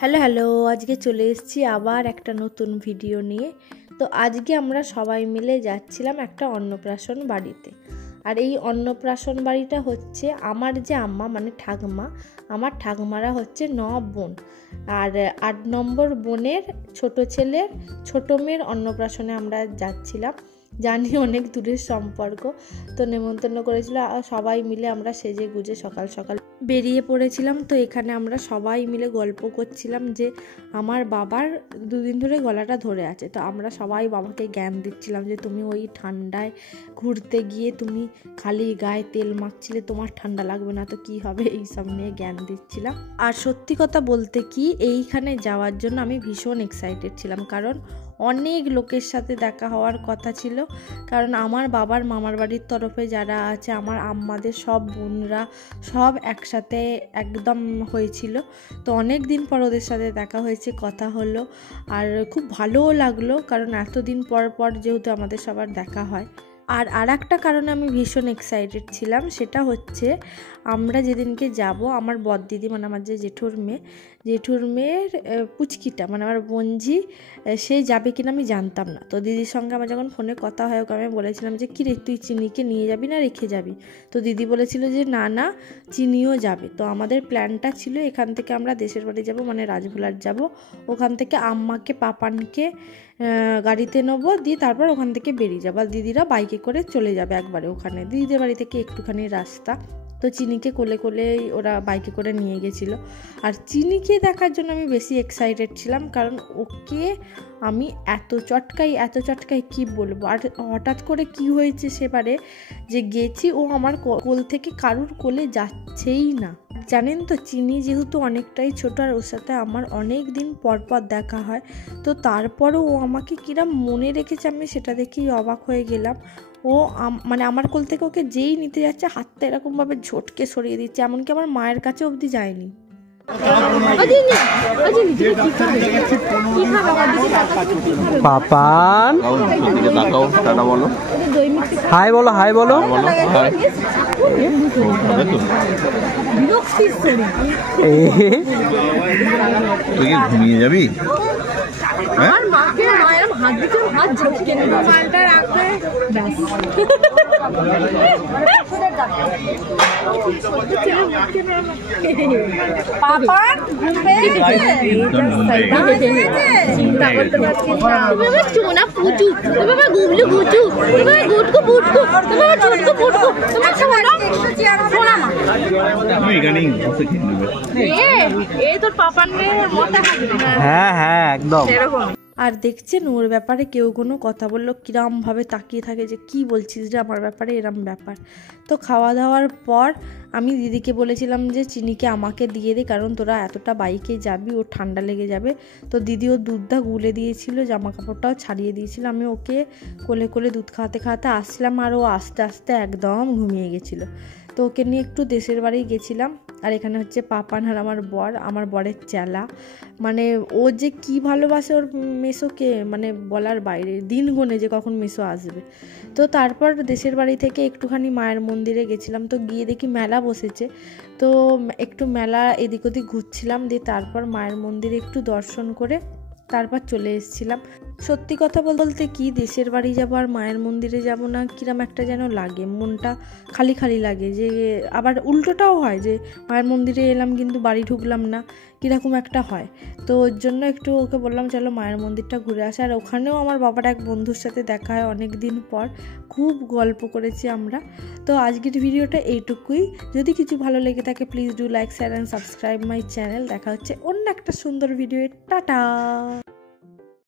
Hello hello, আজকে চলে এসেছি আবার একটা নতুন ভিডিও নিয়ে। তো আজকে আমরা সবাই মিলে যাচ্ছিলাম একটা অন্নপ্রাশন বাড়িতে। আর এই অন্নপ্রাশন বাড়িটা হচ্ছে আমার যে আম্মা মানে ঠাকুমা, আমার ঠাকুমারা হচ্ছে 9 বোন, আর 8 নম্বর বোনের ছোট ছেলের ছোট মেয়ের অন্নপ্রাশনে আমরা যাচ্ছিলাম। জানি অনেক দূরের সম্পর্ক, তো নেমন্তন্ন করেছিল। সবাই মিলে আমরা সেজে গুজে সকাল সকাল বেরিয়ে পড়েছিলাম। তো এখানে আমরা সবাই মিলে গল্প করছিলাম যে আমার বাবার 2 দিন ধরে গলাটা ধরে আছে। তো আমরা সবাই বাবাকে জ্ঞান দিচ্ছিলাম যে তুমি ওই ঠান্ডায় ঘুরতে গিয়ে তুমি খালি গায়ে তেল মাখছিলে, তোমার ঠান্ডা লাগবে না তো কি হবে, এইসব নিয়ে জ্ঞান দিচ্ছিলাম। আর সত্যি কথা বলতে কি, এইখানে যাওয়ার জন্য আমি ভীষণ এক্সাইটেড ছিলাম, কারণ অনেক লোকের সাথে দেখা হওয়ার কথা ছিল। কারণ আমার বাবার মামার বাড়ির তরফে যারা আছে, আমার আম্মাদের সব বোনরা সব একসাথে একদম হয়েছিল। তো অনেক দিন পর ওদের সাথে দেখা হয়েছে, কথা হলো, আর খুব ভালোও লাগলো, কারণ এতদিন পর পর যেহেতু আমাদের সবার দেখা হয়। আর একটা কারণে আমি ভীষণ এক্সাইটেড ছিলাম, সেটা হচ্ছে আমরা যেদিনকে যাব, আমার বড়দিদি মানে আমার যে জেঠুর মেয়ের পুচকিটা মানে আমার বোনঝি, সে যাবে কিনা আমি জানতাম না। তো দিদির সঙ্গে আমার যখন ফোনে কথা হয়, ওকে আমি বলেছিলাম যে কী রে, তুই চিনিকে নিয়ে যাবি না রেখে যাবি? তো দিদি বলেছিল যে না না, চিনিও যাবে। তো আমাদের প্ল্যানটা ছিল এখান থেকে আমরা দেশের বাড়ি যাব, মানে রাজভোলার যাব। ওখান থেকে আম্মাকে পাপানকে গাড়িতে নেবো, দিয়ে তারপর ওখান থেকে বেরিয়ে যাবো। আর দিদিরা বাইকে করে চলে যাবে একবারে ওখানে, দিদিদের বাড়ি থেকে একটুখানি রাস্তা। তো চিনিকে কোলে কোলে ওরা বাইকে করে নিয়ে গেছিলো। আর চিনিকে দেখার জন্য আমি বেশি এক্সাইটেড ছিলাম, কারণ ওকে আমি এত চটকাই কি বলবো। আর হঠাৎ করে কি হয়েছে সেবারে যে গেছি, ও আমার কোল থেকে কারুর কোলে যাচ্ছেই না। জানেন তো, চিনি যেহেতু অনেকটাই ছোট, আর ওর সাথে আমার অনেক দিন পর দেখা হয়, তো তারপরও ও আমাকে কিরম মনে রেখেছে আমি সেটা দেখেই অবাক হয়ে গেলাম। ও মানে আমার কোল থেকে ওকে যেই নিতে যাচ্ছে, হাতটা এরকমভাবে ঝটকে সরিয়ে দিচ্ছে, এমনকি আমার মায়ের কাছে অবধি যায়নি। পাপান হাই বলো, হাই বলো। তুই কি ঘুমিয়ে যাবি? হ্যাঁ হ্যাঁ একদম। আর দেখছেন ওর ব্যাপারে কেউ কোনো কথা বললো কিরমভাবে তাকিয়ে থাকে যে কি বলছিস রে আমার ব্যাপারে, এরম ব্যাপার। তো খাওয়া দাওয়ার পর আমি দিদিকে বলেছিলাম যে চিনিকে আমাকে দিয়ে দে, কারণ তোরা এতটা বাইকে যাবি, ওর ঠান্ডা লেগে যাবে। তো দিদি ওর দুধটা গুলে দিয়েছিল, জামা কাপড়টাও ছাড়িয়ে দিয়েছিল। আমি ওকে কোলে কোলে দুধ খাওয়াতে খাওয়াতে আসলাম, আর ও আস্তে আস্তে একদম ঘুমিয়ে গেছিলো। তো ওকে নিয়ে একটু দেশের বাড়ি গেছিলাম। আর এখানে হচ্ছে পাপান আর আমার বরের চেলা, মানে ও যে কি ভালোবাসে ওর মেসোকে, মানে বলার বাইরে, দিন গুনে যে কখন মেসো আসবে। তো তারপর দেশের বাড়ি থেকে একটুখানি মায়ের মন্দিরে গেছিলাম। তো গিয়ে দেখি মেলা বসেছে, তো একটু মেলা এদিক ওদিক ঘুরছিলাম, দিয়ে তারপর মায়ের মন্দিরে একটু দর্শন করে তারপর চলে এসেছিলাম। সত্যি কথা বলতে কি, দেশের বাড়ি যাবো আর মায়ের মন্দিরে যাব না, কিরম একটা যেন লাগে, মনটা খালি খালি লাগে। যে আবার উল্টোটাও হয় যে মায়ের মন্দিরে এলাম কিন্তু বাড়ি ঢুকলাম না, কীরকম একটা হয়। তো ওর জন্য একটু ওকে বললাম চলো মায়ের মন্দিরটা ঘুরে আসে। আর ওখানেও আমার বাবার এক বন্ধুর সাথে দেখা হয় অনেক দিন পর, খুব গল্প করেছি আমরা। তো আজকের ভিডিওটা এইটুকুই। যদি কিছু ভালো লেগে থাকে please do like, share and subscribe my channel. দেখা হচ্ছে অন্য একটা সুন্দর ভিডিও। টাটা।